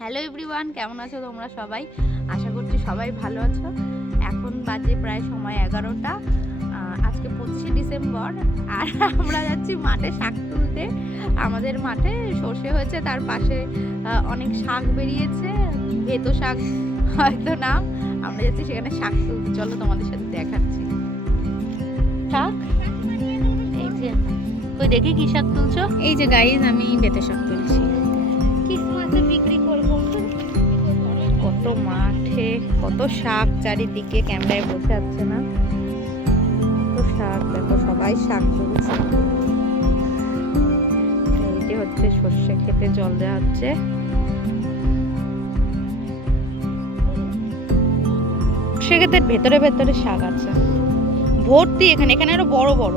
Hello everyone, কেমন আছো তোমরা সবাই? আশা করছি সবাই ভালো আছো। এখন বাজে প্রায় সময় 11টা। আজকে 25শে ডিসেম্বর আর আমরা যাচ্ছি মাঠে শাক তুলতে। আমাদের মাঠে সর্ষে হয়েছে, তার পাশে অনেক শাক বেরিয়েছে, ভেতো শাক হয়তো নাম। আমরা যাচ্ছি সেখানে শাক তুলতে। চলো তোমাদের সাথে দেখাচ্ছি শাক। এই যে কই দেখি কি শাক তুলছো? এই যে গাইজ, আমি বেতে শাক তুলছি। ক্রিসমাসে বিক্রি করবো। কত মাঠে কত শাক, চারিদিকে ক্যামেরায় বসে যাচ্ছে না। কত শাক, দেখো সবাই শাক তুলছে। এই যে হচ্ছে সর্ষে খেতে জল দেওয়া হচ্ছে। সর্ষে ক্ষেতের ভেতরে ভেতরে শাক আছে ভর্তি। এখানে এখানে আরো বড় বড়।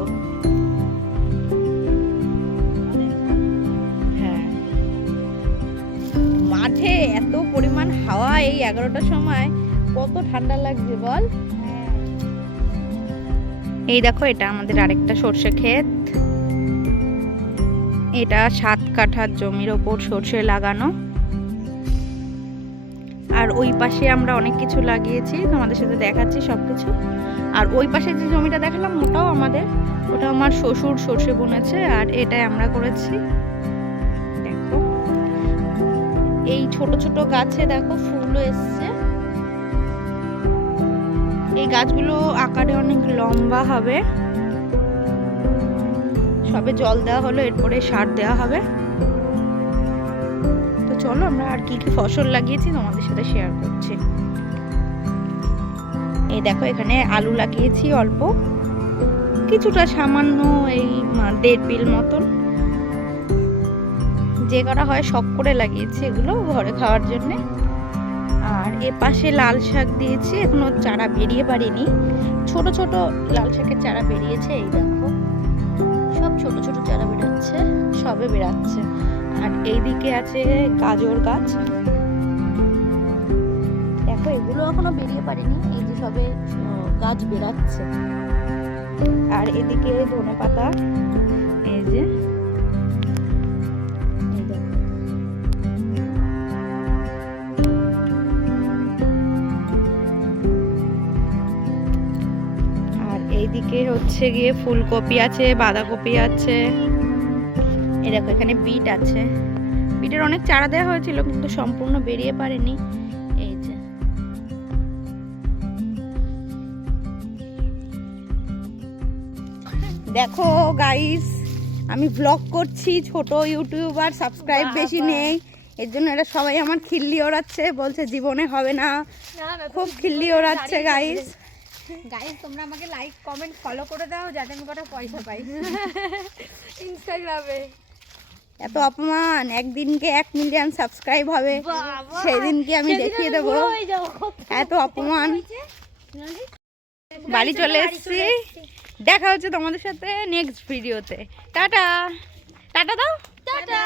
মাঠে এত পরিমাণ হাওয়া এই 11টার সময়, কত ঠান্ডা লাগছে বল। এই দেখো, এটা আমাদের আরেকটা সর্ষে ক্ষেত। এটা 7 কাঠা জমির ওপর সর্ষে লাগানো। আর ওই পাশে আমরা অনেক কিছু লাগিয়েছি, তোমাদের সাথে দেখাচ্ছি সবকিছু। আর ওই পাশে যে জমিটা দেখালাম ওটাও আমাদের, ওটা আমার শ্বশুর সর্ষে বুনেছে, আর এটাই আমরা করেছি। এই ছোট ছোট গাছে দেখো ফুলও এসছে। এই গাছগুলো আকারে অনেক লম্বা হবে। সবে জল দেওয়া হলো, এরপরে সার দেওয়া হবে। তো চলো আমরা আর কি কি ফসল লাগিয়েছি তোমাদের সাথে শেয়ার করছি। এই দেখো, এখানে আলু লাগিয়েছি অল্প কিছুটা, সামান্য, এই 1.5 বিল মতন। যে করা হয় শখ করে লাগিয়েছি, এগুলো ঘরে খাওয়ার জন্য। আর এ পাশে লাল শাক দিয়েছি, এখনো চারা বেরিয়ে পারিনি। ছোট ছোট লাল শাকের চারা বেরিয়েছে, এই দেখো সব ছোট ছোট চারা বেরাচ্ছে, সবে বেরাচ্ছে। আর এইদিকে আছে গাজর গাছ, দেখো এগুলো এখনো বেরিয়ে পারিনি, এই যে সবে গাছ বেরাচ্ছে। আর এদিকে ধনেপাতা, এই যে এইদিকে হচ্ছে গিয়ে ফুলকপি আছে, বাঁধাকপি আছে। এই দেখো এখানে বিট আছে। বিটের অনেক চারা দেওয়া হয়েছিল কিন্তু সম্পূর্ণ বেরিয়ে পারেনি। এই যে দেখো গাইস, আমি ব্লগ করছি, ছোট ইউটিউবার, সাবস্ক্রাইব বেশি নেই, এর জন্য এরা সবাই আমার খিল্লি ওড়াচ্ছে, বলছে জীবনে হবে না। খুব খিল্লি ওড়াচ্ছে গাইস। গাইজ, তোমরা আমাকে লাইক কমেন্ট ফলো করে দাও যাতে আমি কটা পয়সা পাই ইনস্টাগ্রামে। এত অপমান, একদিনকে 1 মিলিয়ন সাবস্ক্রাইব হবে, সেই দিনকে আমি দেখিয়ে দেবো। এত অপমান। বাড়ি চলে এসেছি, দেখা হচ্ছে তোমাদের সাথে নেক্সট ভিডিওতে। টাটা টাটা দাও, টাটা।